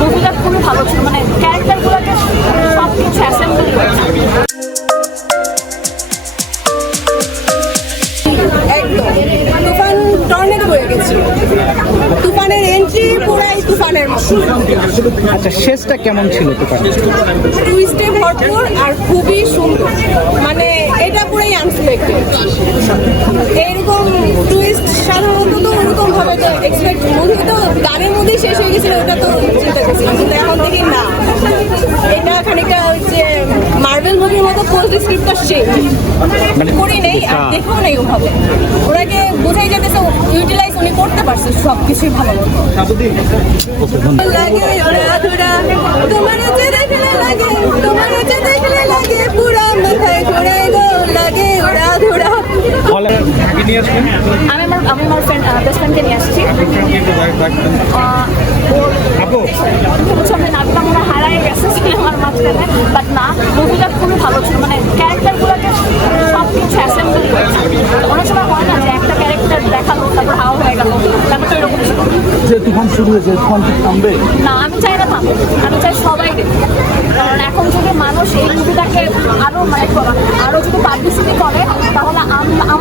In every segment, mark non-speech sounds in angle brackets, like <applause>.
মুভিটা খুবই ভালো ছিল মানে সব কিছু তুফান আচ্ছা শেষটা কেমন ছিল? তোর টুইস্টে ভরপুর আর খুবই সুন্দর মানে এটা পুরাই আনএক্সপেক্টেড এইরকম টুইস্ট সাধারণত ভাবে তো এক্সপেক্ট মুভি তো গানের মধ্যেই শেষ হয়ে গেছিল ওটা তো চিন্তা করছিলাম কিন্তু এখন দেখি না। এটা খানিকটা ওই যে মার্বেল মুভির মতো পোস্ট স্ক্রিপ্টটা শেষ মানে করি নেই আর দেখেও নেই ওভাবে। ওনাকে বোঝাই যেতেছে ইউটিলাইজ উনি করতে পারছে সব কিছুই ভালো মতো। লাগে রাধুরা তোমার হচ্ছে দেখলে লাগে তোমার হচ্ছে দেখলে লাগে পুরা মাথায় ঘোরে গো লাগে রাধুরা। হলে আগে নিয়ে আসবেন আমি আমি আমার ফ্রেন্ড বেস্ট ফ্রেন্ডকে নিয়ে আসছি। হচ্ছে আমি নাটকটা মনে হারাই গেছে সিনেমার <laughs> মাঝখানে বাট না মুভিটা খুবই ভালো ছিল। মানে ক্যারেক্টারগুলোকে সব কিছু অ্যাসেম্বল করেছে। অনেক সময় হয় না যে একটা ক্যারেক্টার দেখাল তারপর হাওয়া হয়ে গেল। ব্যাপারটা এরকম ছিল। যে তুফান শুরু হয়েছে তুফান কি থামবে? না আমি চাই না আমি চাই সবাই কারণ এখন যদি মানুষ এই মুভিটাকে আরও মানে আরও যদি পাবলিসিটি করে তাহলে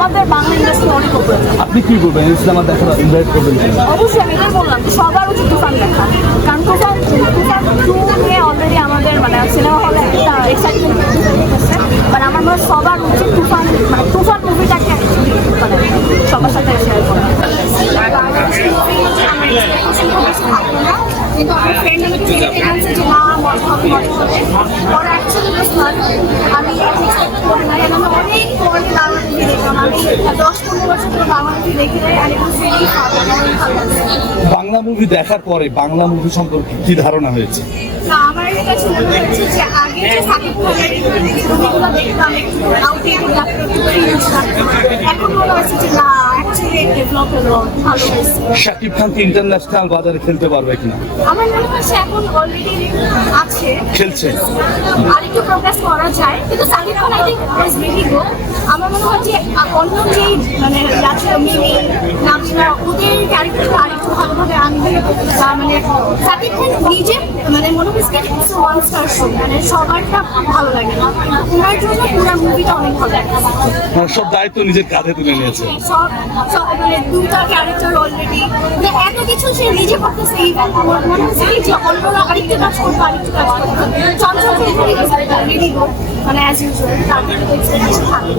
আমাদের বাংলা ইন্ডাস্ট্রি অনেক উপরে আপনি কি করবেন ইসলামার দেখা ইনভাইট করবেন অবশ্যই আমি এটাই বললাম যে সবার উচিত তুফান দেখা। কারণ তুফান তুফান টু নিয়ে অলরেডি আমাদের মানে সিনেমা হলে একটা এক্সাইটমেন্ট হচ্ছে মানে আমার মনে হয় সবার উচিত তুফান মানে তুফান মুভিটাকে মানে সবার সাথে শেয়ার করা। কিন্তু আমার ফ্রেন্ড আমাকে দেখে বলছে যে না মজা হবে মজা হবে ওরা অ্যাকচুয়ালি আমি এক্সপেক্ট করি না কারণ আমি অনেক পরে বাংলা টিভি দেখলাম আমি দশ পনেরো বছর ধরে বাংলা টিভি দেখি নাই আর এটা ভেরি ভালো অনেক ভালো লাগছে বাংলা মুভি দেখার পরে বাংলা মুভি সম্পর্কে কি ধারণা হয়েছে? আমার কাছে মনে যে আগে যে সাকিব খানের দেখতাম একটু লাগতো এখন মনে যে না শাকিব খান কি ইন্টারন্যাশনাল বাজারে খেলতে পারবে কিনা? আমার মনে হয় এখন অলরেডি আছে। খেলছে। আর একটু প্রোগ্রেস করা যায় কিন্তু Shakib Khan I ready go আমার মনে হয় যে অন্য যে মানে যাচ্ছে মিমি ওদের ক্যারেক্টারটা আর একটু ভালোভাবে মানে সাকিব খান নিজে মানে হচ্ছে ওয়ান স্টার শো সবারটা ভালো লাগে না। ওনার জন্য পুরো মুভিটা অনেক ভালো লাগে। মানে সব দায়িত্ব নিজের কাঁধে তুলে নিয়েছে। সব সব মানে দুটা ক্যারেক্টার অলরেডি মানে এত কিছু সে নিজে করতেছে ইভেন মনে হচ্ছে যে অন্যরা আরেকটু কাজ করব আরেকটু কাজ করব। চঞ্চল মানে অ্যাজ ইউজুয়াল তার থাকে